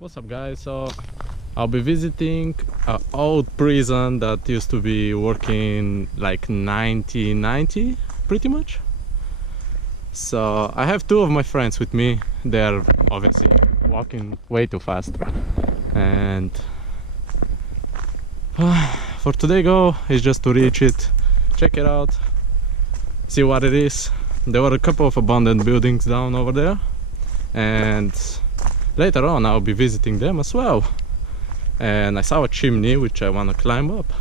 What's up guys, so I'll be visiting an old prison that used to be working like 1990 pretty much. So I have two of my friends with me. They're obviously walking way too fast, and for today goal is just to reach it, check it out, see what it is. There were a couple of abandoned buildings down over there, and later on I'll be visiting them as well. And I saw a chimney which I want to climb up.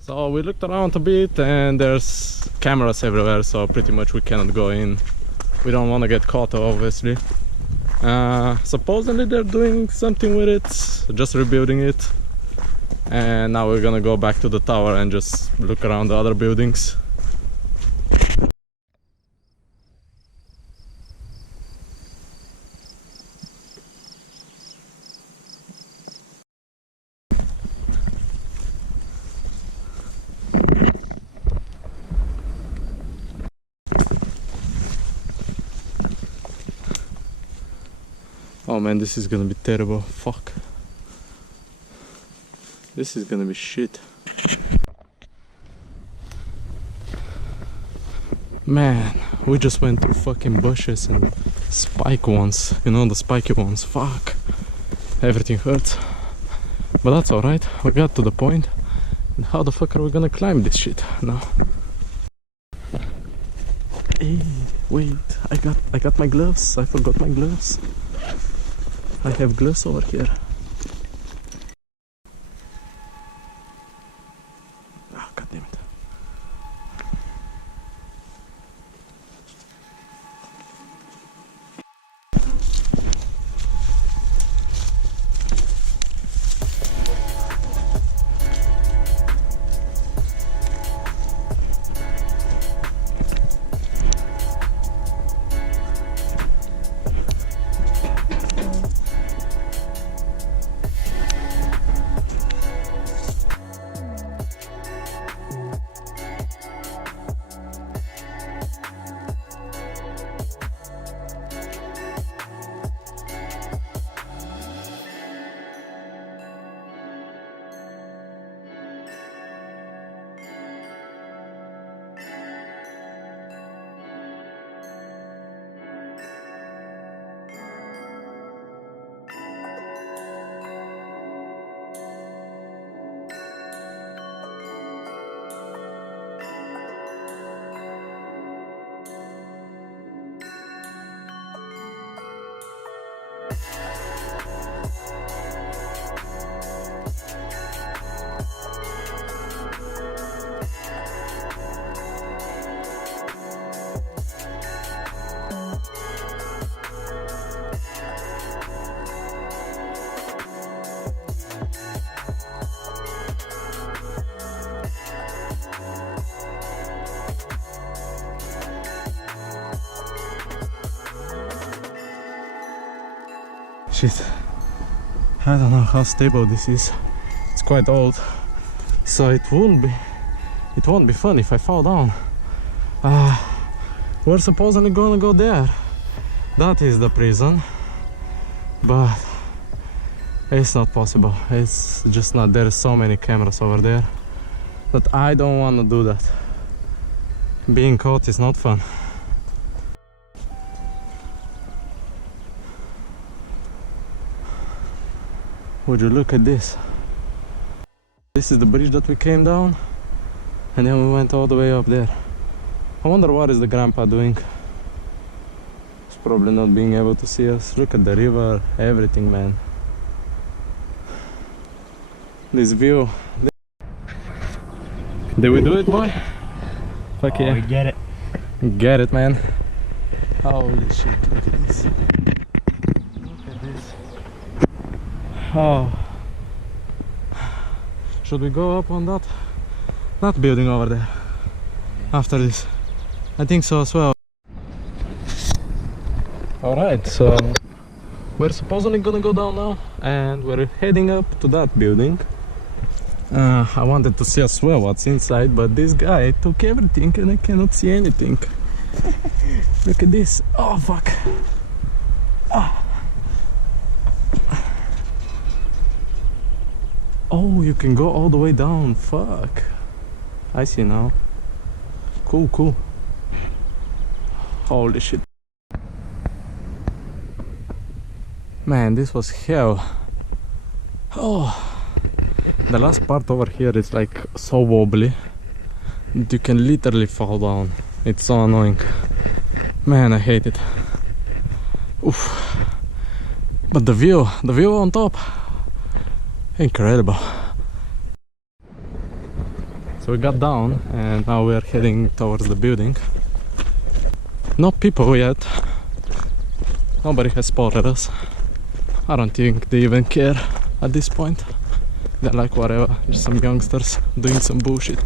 So we looked around a bit and there's cameras everywhere, so pretty much we cannot go in. We don't want to get caught, obviously. Supposedly they're doing something with it, just rebuilding it. And now we're gonna go back to the tower and just look around the other buildings. Oh man, this is gonna be terrible. Fuck. This is gonna be shit. Man, we just went through fucking bushes and spike ones. You know, the spiky ones. Fuck. Everything hurts. But that's alright. We got to the point. And how the fuck are we gonna climb this shit now? Hey, wait. I got my gloves. I forgot my gloves. I have gloves over here. Ah, God damn it. Shit, I don't know how stable this is. It's quite old, so it won't be fun if I fall down. We're supposedly gonna go there. That is the prison, but it's not possible. It's just not. There are so many cameras over there that I don't want to do that. Being caught is not fun. Would you look at this? This is the bridge that we came down, and then we went all the way up there. I wonder what is the grandpa doing. He's probably not being able to see us. Look at the river, everything, man. This view. Did we do it, boy? Fuck yeah. We get it. Get it, man. Holy shit, look at this. Look at this. Oh, should we go up on that building over there after this? I think so as well. Alright, so we're supposedly gonna go down now, and we're heading up to that building. I wanted to see as well what's inside, but this guy took everything and I cannot see anything. Look at this. Oh fuck. Oh, you can go all the way down. Fuck. I see now. Cool, cool. Holy shit. Man, this was hell. Oh, the last part over here is like so wobbly that you can literally fall down. It's so annoying. Man, I hate it. Oof. But the view on top, incredible. So we got down and now we are heading towards the building. No people yet. Nobody has spotted us. I don't think they even care at this point. They're like, whatever, just some youngsters doing some bullshit.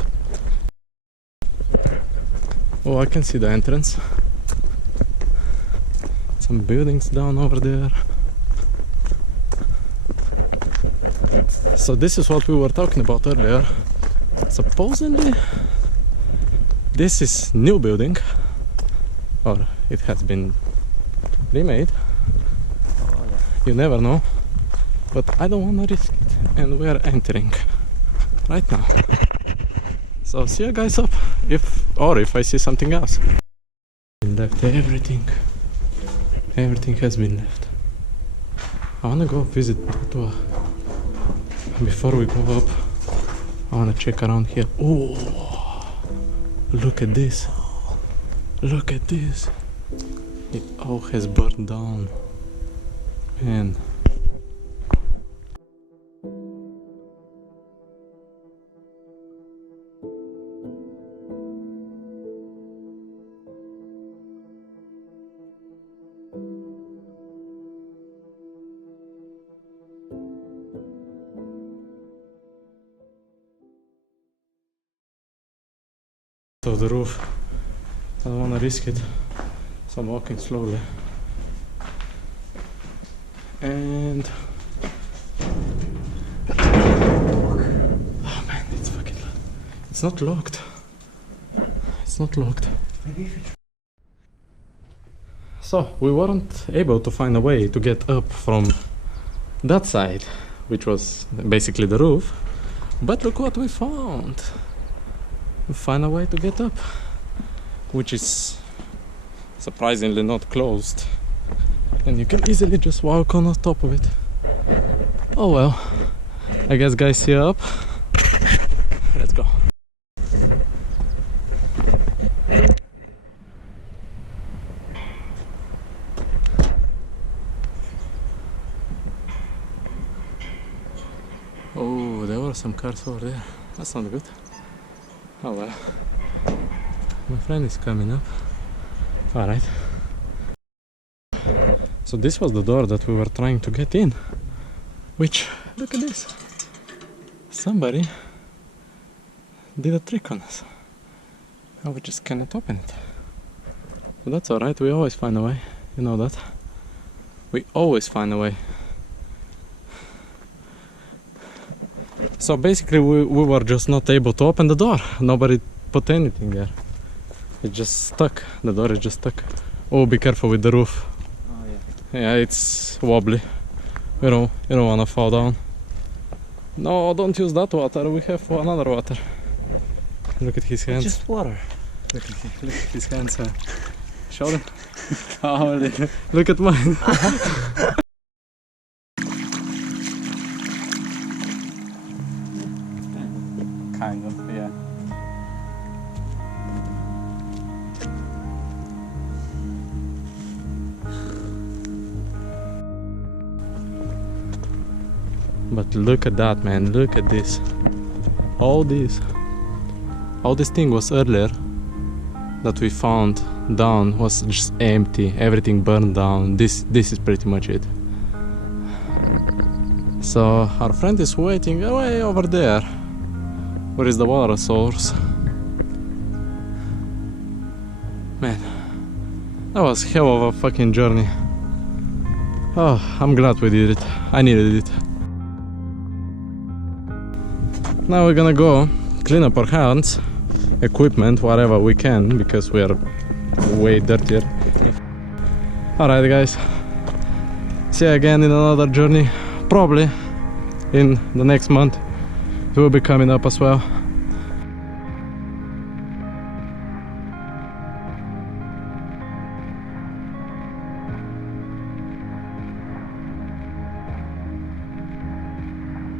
Oh, I can see the entrance. Some buildings down over there. So this is what we were talking about earlier. Supposedly this is new building, or it has been remade. You never know, but I don't want to risk it, and we are entering right now. So see you guys up if I see something else. Left everything has been left. I want to go visit Rhodope. Before we go up, I want to check around here. Oh, look at this. Look at this. It all has burned down. Man. To the roof. I don't want to risk it, so I'm walking slowly. And oh man, it's fucking locked. It's not locked. It's not locked. So we weren't able to find a way to get up from that side, which was basically the roof. But look what we found. We find a way to get up, which is surprisingly not closed, and you can easily just walk on the top of it. Oh well, I guess guys, see you up. Let's go. Oh, there were some cars over there. That's not good. Oh well, my friend is coming up. Alright. So this was the door that we were trying to get in, which, look at this, somebody did a trick on us and we just cannot open it. But that's alright, we always find a way, you know that. We always find a way. So basically we were just not able to open the door. Nobody put anything there. It's just stuck. The door is just stuck. Oh, be careful with the roof. Oh yeah. Yeah, it's wobbly. You don't wanna fall down. No, don't use that water. We have another water. Look at his hands. Just water. Look at his hands. Show them. Oh, look at mine. Kind of, yeah. But look at that, man, look at this. All this thing was earlier that we found down was just empty. Everything burned down. This is pretty much it. So our friend is waiting way over there. Where is the water source? Man, that was hell of a fucking journey. Oh, I'm glad we did it. I needed it. Now we're gonna go clean up our hands, equipment, whatever we can, because we are way dirtier. Alright guys, see you again in another journey, probably in the next month. It will be coming up as well.